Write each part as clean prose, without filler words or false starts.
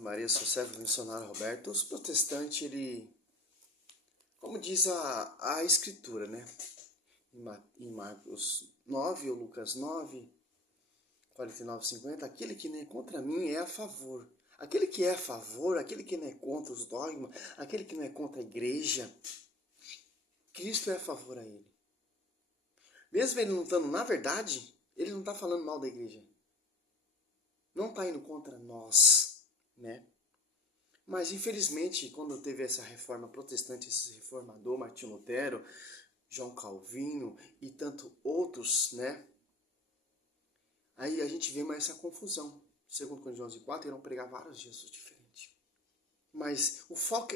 Ave Maria, sou servo do missionário Roberto. Os protestantes, como diz a Escritura, né? Em Marcos 9 ou Lucas 9, 49, 50, aquele que não é contra mim é a favor. Aquele que é a favor, aquele que não é contra os dogmas, aquele que não é contra a igreja, Cristo é a favor a ele. Mesmo ele não estando na verdade, ele não está falando mal da igreja. Não está indo contra nós, né? Mas, infelizmente, quando teve essa reforma protestante, esse reformador, Martinho Lutero, João Calvino e tanto outros, né? Aí a gente vê mais essa confusão. Segundo Coríntios 11:4, irão pregar vários Jesus diferentes. Mas o foco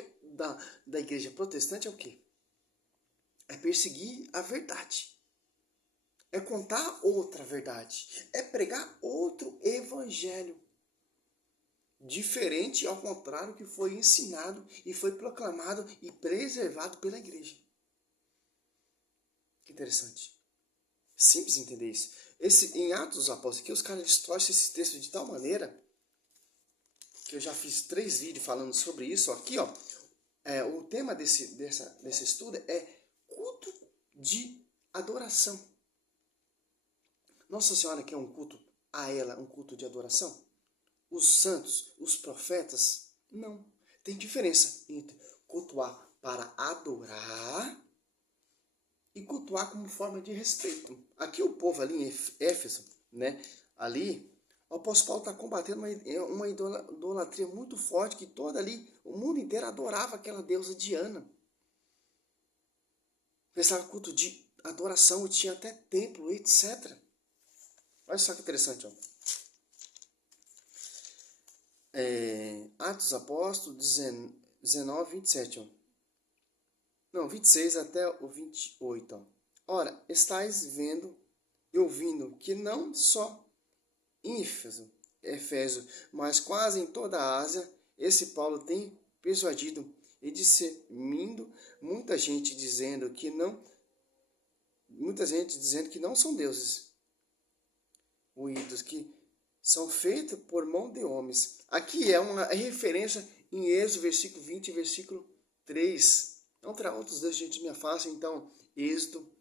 da igreja protestante é o quê? É perseguir a verdade. É contar outra verdade. É pregar outro evangelho. Diferente, ao contrário, que foi ensinado e foi proclamado e preservado pela igreja. Que interessante. Simples entender isso. Em Atos dos Apóstolos aqui, os caras distorcem esse texto de tal maneira que eu já fiz 3 vídeos falando sobre isso. Aqui, ó, o tema desse estudo é culto de adoração. Nossa Senhora quer um culto a ela, um culto de adoração? Os santos, os profetas, não. Tem diferença entre cultuar para adorar e cultuar como forma de respeito. Aqui o povo ali em Éfeso, né? Ali, o apóstolo Paulo está combatendo uma idolatria muito forte, que toda ali, o mundo inteiro adorava aquela deusa Diana. Pensava culto de adoração, tinha até templo, etc. Olha só que interessante, ó. Atos dos Apóstolos 19, 27, ó. Não, 26 até o 28, ó. Ora, estáis vendo e ouvindo que não só em Éfeso, mas quase em toda a Ásia, esse Paulo tem persuadido e discernindo muita gente dizendo que não são deuses, os ídolos que são feitos por mão de homens. Aqui é uma referência em Êxodo, versículo 20 e versículo 3. Não terá outros deuses diante de minha face. Então, Êxodo,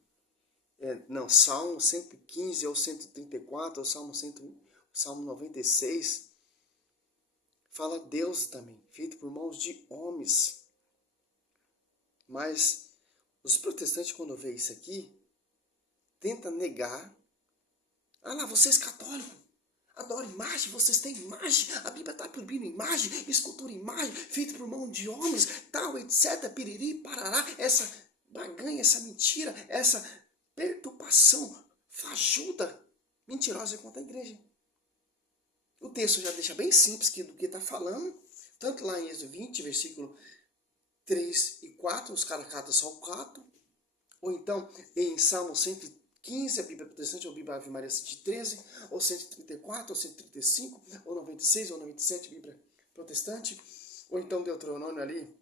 Salmo 115 ou 134, ou Salmo 96, fala Deus também, feito por mãos de homens. Mas os protestantes, quando vê isso aqui, tentam negar. Ah lá, vocês católicos adoram imagem, vocês têm imagem, a Bíblia está proibindo imagem, escultura imagem, feita por mão de homens, tal, etc, piriri, parará, essa baganha, essa mentira, essa perturbação fajuda, mentirosa contra a igreja. O texto já deixa bem simples do que está falando, tanto lá em Êxodo 20, versículo 3 e 4, os caras catam só o 4, ou então em Salmo 115, a Bíblia protestante, ou Bíblia Ave Maria 113, ou 134, ou 135, ou 96, ou 97, Bíblia protestante, ou então Deuteronômio ali,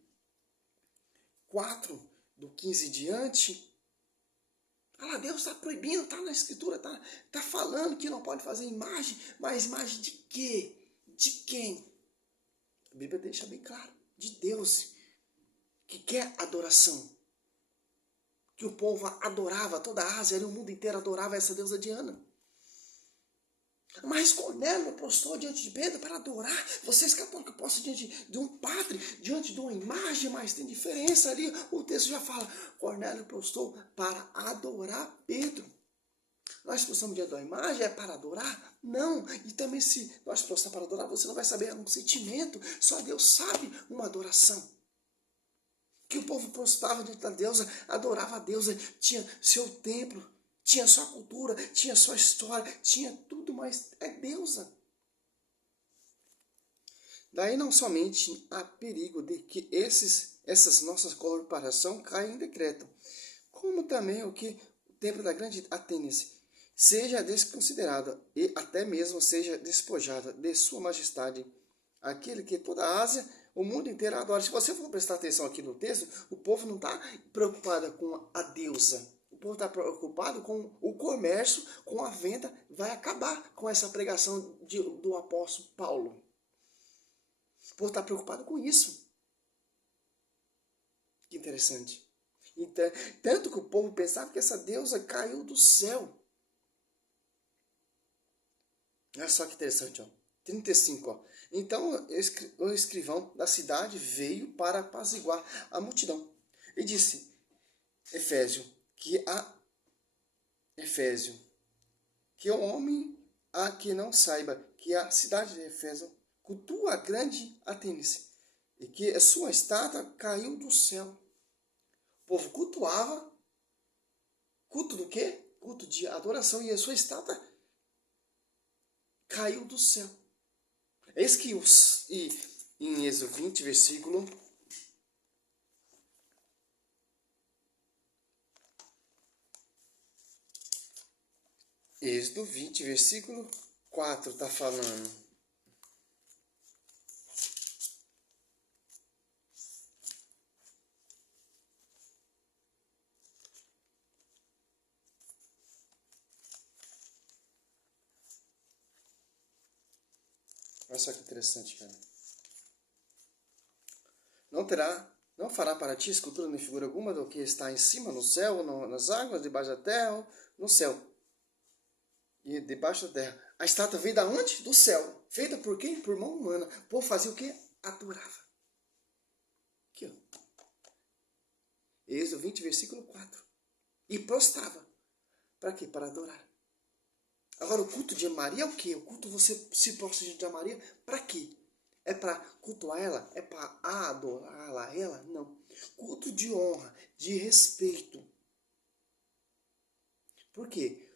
4, do 15 em diante. Ah, Deus está proibindo, está na Escritura, está falando que não pode fazer imagem, mas imagem de quê? De quem? A Bíblia deixa bem claro, de Deus, que quer adoração. Que o povo adorava, toda a Ásia, o mundo inteiro adorava essa deusa Diana. Mas Cornélio prostrou diante de Pedro para adorar. Vocês católicos postam diante de um padre, diante de uma imagem, mas tem diferença ali. O texto já fala, Cornélio prostrou para adorar Pedro. Nós prostramos diante da imagem, é para adorar? Não. E também se nós prostramos para adorar, você não vai saber um sentimento. Só Deus sabe uma adoração. Que o povo prostrava diante da deusa, adorava a deusa, tinha seu templo, tinha sua cultura, tinha sua história, tinha tudo, mas é deusa. Daí não somente há perigo de que essas nossas corporações caem em decreto, como também o templo da grande Atenas seja desconsiderado e até mesmo seja despojado de sua majestade, aquele que toda a Ásia, o mundo inteiro adora. Se você for prestar atenção aqui no texto, o povo não está preocupado com a deusa. O povo está preocupado com o comércio, com a venda. Vai acabar com essa pregação do apóstolo Paulo. O povo está preocupado com isso. Que interessante. Então, tanto que o povo pensava que essa deusa caiu do céu. Olha só que interessante, ó. 35, ó. Então o escrivão da cidade veio para apaziguar a multidão. E disse, Efésio, que o homem a que não saiba que a cidade de Éfeso cultua a grande Artemis, e que a sua estátua caiu do céu. O povo cultuava, culto do quê? Culto de adoração, e a sua estátua caiu do céu. Eis que em Êxodo 20, versículo Êxodo 20, versículo 4 está falando. Olha só que interessante, cara. Não fará para ti escultura nem figura alguma do que está em cima, no céu, nas águas, debaixo da terra, no céu. E debaixo da terra. A estátua veio da onde? Do céu. Feita por quem? Por mão humana. O povo fazia o quê? Adorava. Aqui, ó. Êxodo 20, versículo 4. E prostrava. Para quê? Para adorar. Agora, o culto de Maria é o quê? O culto você se prostra diante de Maria para quê? É para cultuar ela? É para adorá-la? Ela? Não. Culto de honra, de respeito. Por quê?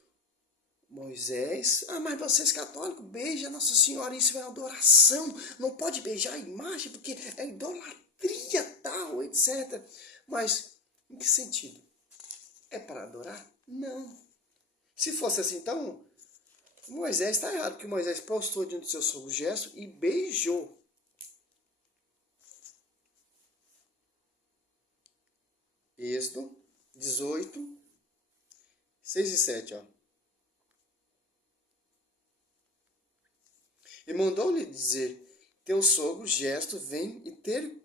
Moisés, mas vocês católicos beijam Nossa Senhora, isso é adoração. Não pode beijar a imagem porque é idolatria, tal, etc. Mas, em que sentido? É para adorar? Não. Se fosse assim, então, Moisés está errado, porque Moisés postou diante do seu sogro gesto e beijou. Êxodo 18, 6 e 7, ó. E mandou-lhe dizer, teu sogro gesto vem e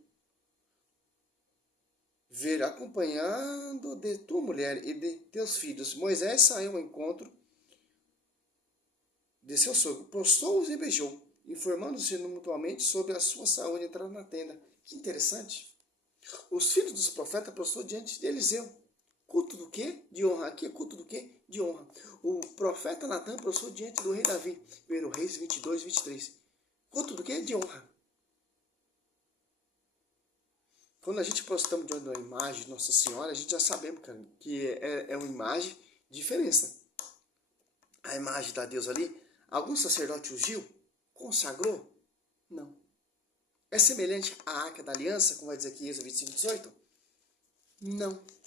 ver acompanhando de tua mulher e de teus filhos. Moisés saiu ao encontro de seu sogro, prostrou-os e beijou, informando-se mutuamente sobre a sua saúde, entraram na tenda. Que interessante. Os filhos dos profetas prostrou diante de Eliseu. Culto do quê? De honra. Aqui é culto do quê? De honra. O profeta Natan prostrou diante do rei Davi. 1 Reis 22, 23. Culto do quê? De honra. Quando a gente prostramos diante de uma imagem de Nossa Senhora, a gente já sabemos, cara, que é uma imagem de diferença. A imagem da deusa ali, algum sacerdote ungiu? Consagrou? Não. É semelhante à Arca da Aliança, como vai dizer aqui Êxodo 25, 18? Não.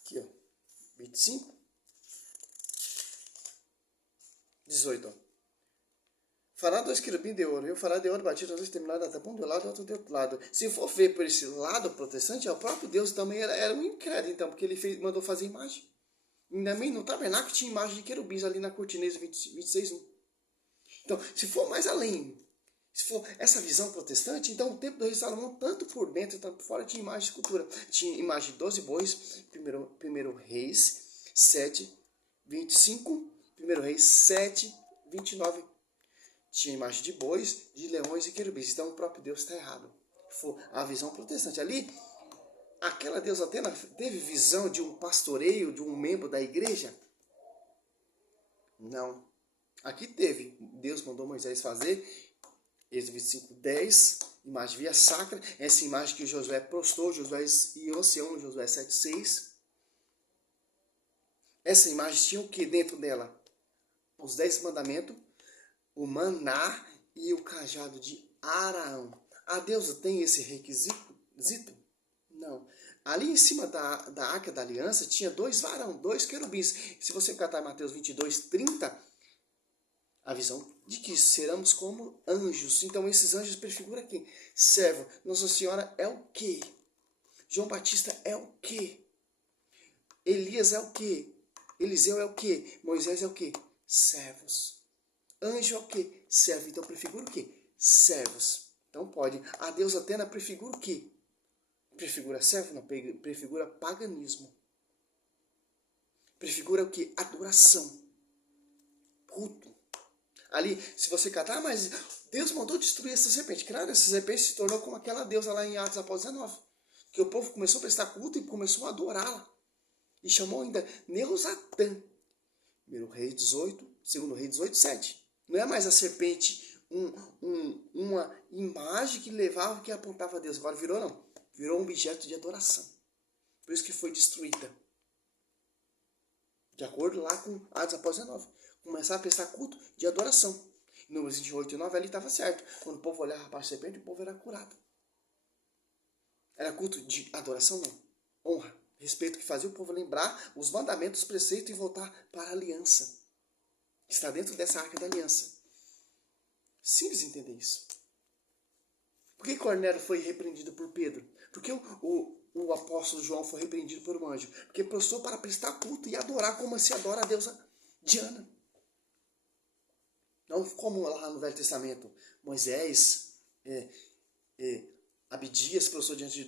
Aqui, ó. 25, 18, ó. Fará 2 querubins de ouro. Eu fará de ouro batido, dois terminados até um do lado e outro do outro lado. Se for ver por esse lado protestante, o próprio Deus também era um incrédulo, então, porque ele mandou fazer imagem. E também no tabernáculo tinha imagem de querubins ali na cortineza 26, 1. Então, se for mais além, se for essa visão protestante, então o templo do rei Salomão, tanto por dentro quanto por fora, tinha imagem de escultura. Tinha imagem de 12 bois, primeiro Reis 7, 25, 1 Reis 7, 29. Tinha imagem de bois, de leões e querubins. Então o próprio Deus está errado. For a visão protestante. Ali, aquela deusa Atena teve visão de um pastoreio, de um membro da igreja? Não. Aqui teve. Deus mandou Moisés fazer. Êxodo 25, 10. Imagem via sacra. Essa imagem que Josué prostrou, Josué e Oceano, Josué 7, 6. Essa imagem tinha o que dentro dela? Os 10 mandamentos, o maná e o cajado de Araão. A deusa tem esse requisito? Não. Ali em cima da Arca da Aliança tinha 2 varão, 2 querubins. Se você catar Mateus 22, 30, a visão de que seremos como anjos. Então esses anjos prefiguram quem? Servo. Nossa Senhora é o quê? João Batista é o quê? Elias é o quê? Eliseu é o quê? Moisés é o quê? Servos. Anjo é o quê? Servo. Então prefigura o quê? Servos. Então pode. A deusa Atena prefigura o quê? Prefigura servo? Não, prefigura paganismo. Prefigura o quê? Adoração. Culto. Ali, se você catar, mas Deus mandou destruir essa serpente. Claro, essa serpente se tornou como aquela deusa lá em Atos após 19. Que o povo começou a prestar culto e começou a adorá-la. E chamou ainda Neusatã. Primeiro rei 18, segundo rei 18, 7. Não é mais a serpente uma imagem que levava, que apontava a Deus. Agora virou não. Virou um objeto de adoração. Por isso que foi destruída. De acordo lá com Atos após 19. Começar a prestar culto de adoração. Números 28 e 9 ali estava certo. Quando o povo olhava para a serpente, o povo era curado. Era culto de adoração? Não. Honra. Respeito que fazia o povo lembrar os mandamentos, os preceitos e voltar para a aliança. Está dentro dessa arca da aliança. Simples entender isso. Por que Cornélio foi repreendido por Pedro? Por que o apóstolo João foi repreendido por um anjo? Porque postou para prestar culto e adorar como se adora a deusa Diana. Não como lá no Velho Testamento. Moisés, Abdias, postou diante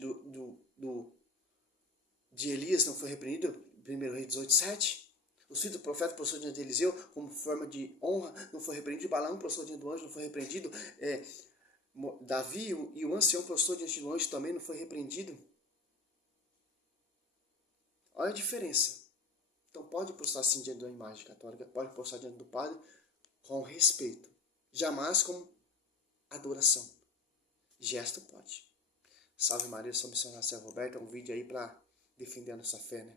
de Elias, não foi repreendido, 1 Rei 18, 7. O filho do profeta postou diante de Eliseu como forma de honra, não foi repreendido. Balaão postou diante do anjo, não foi repreendido. Davi e o ancião postou diante do anjo, também não foi repreendido. Olha a diferença. Então pode postar assim diante da imagem católica, pode postar diante do padre com respeito. Jamais com adoração. Gesto pode. Salve Maria, sou missionário Sérgio Roberto. É um vídeo aí para defender a nossa fé, né?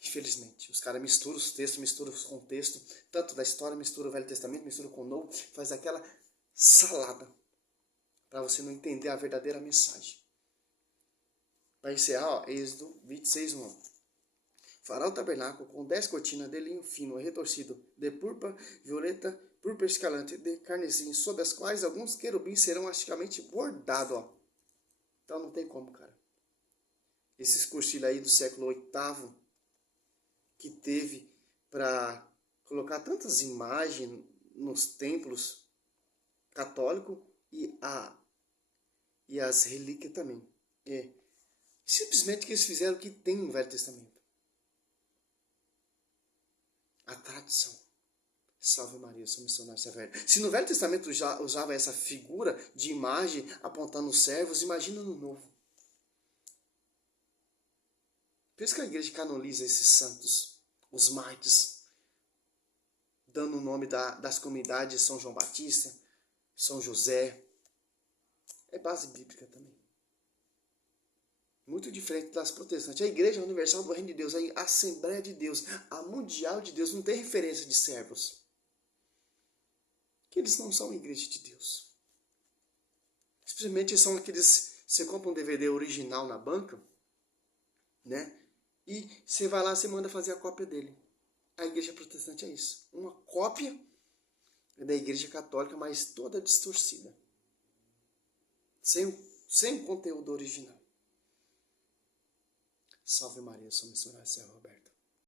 Infelizmente, os caras misturam os textos, misturam os contextos, tanto da história, misturam o Velho Testamento, misturam com o Novo, faz aquela salada, para você não entender a verdadeira mensagem. Para encerrar, Êxodo 26, 1. Fará o tabernáculo com 10 cortinas de linho fino, retorcido, de púrpura, violeta, púrpura escalante, de carmesim, sob as quais alguns querubins serão artisticamente bordados. Ó. Então não tem como, cara. Esses cursilhos aí do século VIII, que teve para colocar tantas imagens nos templos católicos e as relíquias também. Simplesmente que eles fizeram o que tem no Velho Testamento. A tradição. Salve Maria, sou missionário severo. Se no Velho Testamento já usava essa figura de imagem apontando os servos, imagina no Novo. Por isso que a igreja canoniza esses santos, os mártires, dando o nome das comunidades São João Batista, São José. É base bíblica também. Muito diferente das protestantes. A Igreja Universal do Reino de Deus, a Assembleia de Deus, a Mundial de Deus, não tem referência de servos. Que eles não são igreja de Deus. Simplesmente são aqueles... Você compra um DVD original na banca, né? E você vai lá, você manda fazer a cópia dele. A igreja protestante é isso. Uma cópia da igreja católica, mas toda distorcida. Sem o conteúdo original. Salve Maria, sou missionário Sérgio Roberto.